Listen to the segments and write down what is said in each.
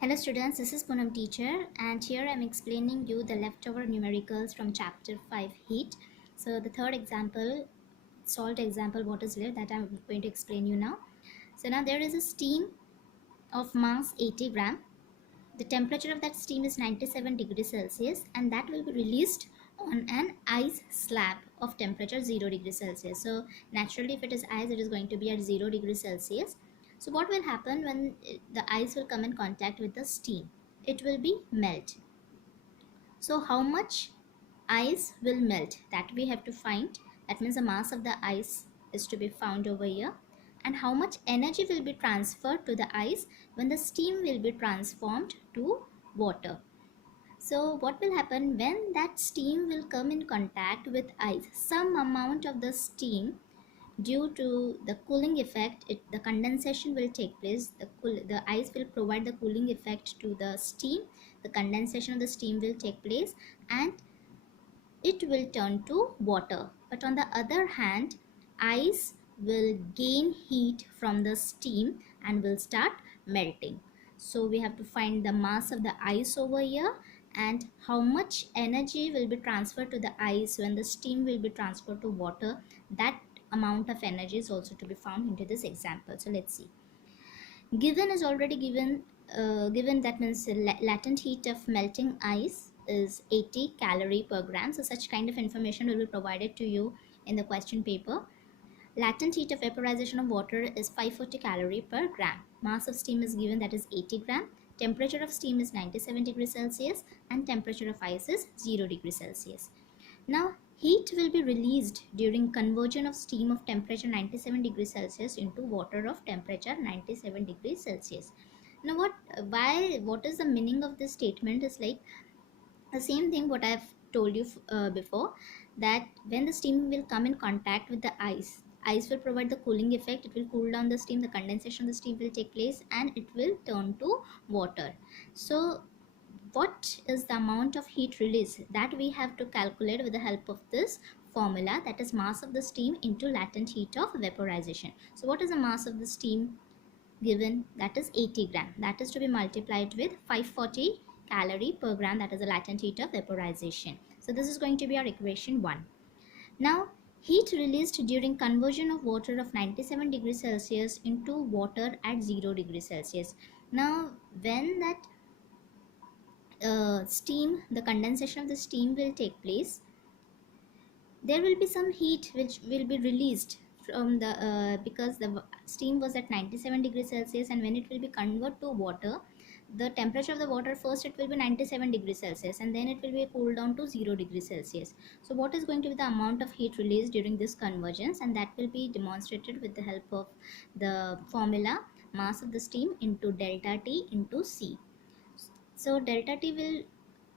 Hello students, this is Poonam teacher and here I am explaining you the leftover numericals from chapter 5 heat. So the third example, solved example what is left that I am going to explain you now. So now there is a steam of mass 80 gram. The temperature of that steam is 97 degrees Celsius and that will be released on an ice slab of temperature 0 degrees Celsius. So naturally if it is ice it is going to be at 0 degrees Celsius. So what will happen when the ice will come in contact with the steam? It will be melt. So how much ice will melt? That we have to find. That means the mass of the ice is to be found over here. And how much energy will be transferred to the ice when the steam will be transformed to water. So what will happen when that steam will come in contact with ice? Some amount of the steam, due to the cooling effect, the condensation will take place. The ice will provide the cooling effect to the steam. The condensation of the steam will take place and it will turn to water. But on the other hand, ice will gain heat from the steam and will start melting. So we have to find the mass of the ice over here and how much energy will be transferred to the ice when the steam will be transferred to water. That amount of energy is also to be found into this example. So let's see. Given is already given. Given, that means latent heat of melting ice is 80 calorie per gram. So such kind of information will be provided to you in the question paper. Latent heat of vaporization of water is 540 calorie per gram. Mass of steam is given, that is 80 gram. Temperature of steam is 97 degrees Celsius and temperature of ice is 0 degrees Celsius. Now heat will be released during conversion of steam of temperature 97 degrees Celsius into water of temperature 97 degrees Celsius. Now what is the meaning of this statement is like the same thing what I have told you before, that when the steam will come in contact with the ice will provide the cooling effect. It will cool down the steam, the condensation of the steam will take place and it will turn to water. So what is the amount of heat release, that we have to calculate with the help of this formula, that is mass of the steam into latent heat of vaporization. So what is the mass of the steam given? That is 80 gram. That is to be multiplied with 540 calorie per gram, that is the latent heat of vaporization. So this is going to be our equation 1. Now heat released during conversion of water of 97 degrees Celsius into water at 0 degrees Celsius. Now when that steam, the condensation of the steam will take place, there will be some heat which will be released from the because the steam was at 97 degrees Celsius and when it will be converted to water, the temperature of the water, first it will be 97 degrees Celsius and then it will be cooled down to 0 degrees Celsius. So what is going to be the amount of heat released during this convergence, and that will be demonstrated with the help of the formula mass of the steam into delta T into C. So delta T will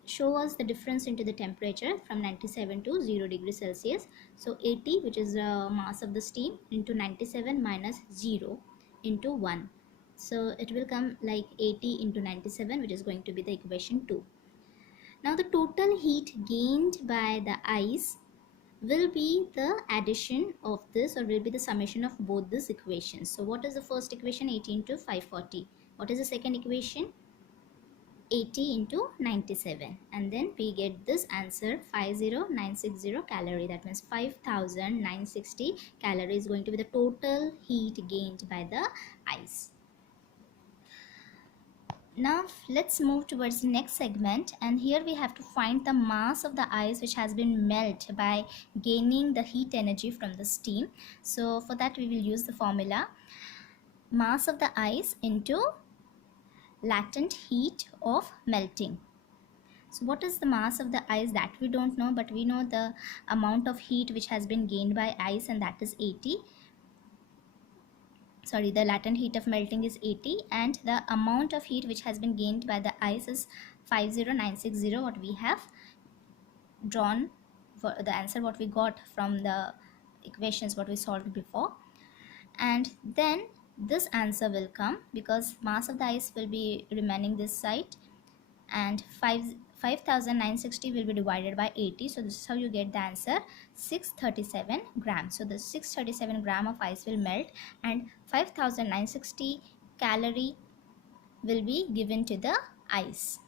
show us the difference into the temperature from 97 to 0 degrees Celsius. So 80, which is the mass of the steam, into 97 minus 0 into 1. So it will come like 80 into 97, which is going to be the equation 2. Now the total heat gained by the ice will be the addition of this, or will be the summation of both these equations. So what is the first equation? 80 into 540. What is the second equation? 80 into 97, and then we get this answer 50960 calorie. That means 5960 calorie is going to be the total heat gained by the ice. Now let's move towards the next segment, and here we have to find the mass of the ice which has been melted by gaining the heat energy from the steam. So for that we will use the formula mass of the ice into latent heat of melting. So what is the mass of the ice? That we don't know, but we know the amount of heat which has been gained by ice, and that is 80. Sorry, the latent heat of melting is 80 and the amount of heat which has been gained by the ice is 50960, what we have drawn for the answer, what we got from the equations what we solved before. And then this answer will come because mass of the ice will be remaining this side, and 5960 will be divided by 80. So this is how you get the answer 637 grams. So the 637 gram of ice will melt and 5960 calorie will be given to the ice.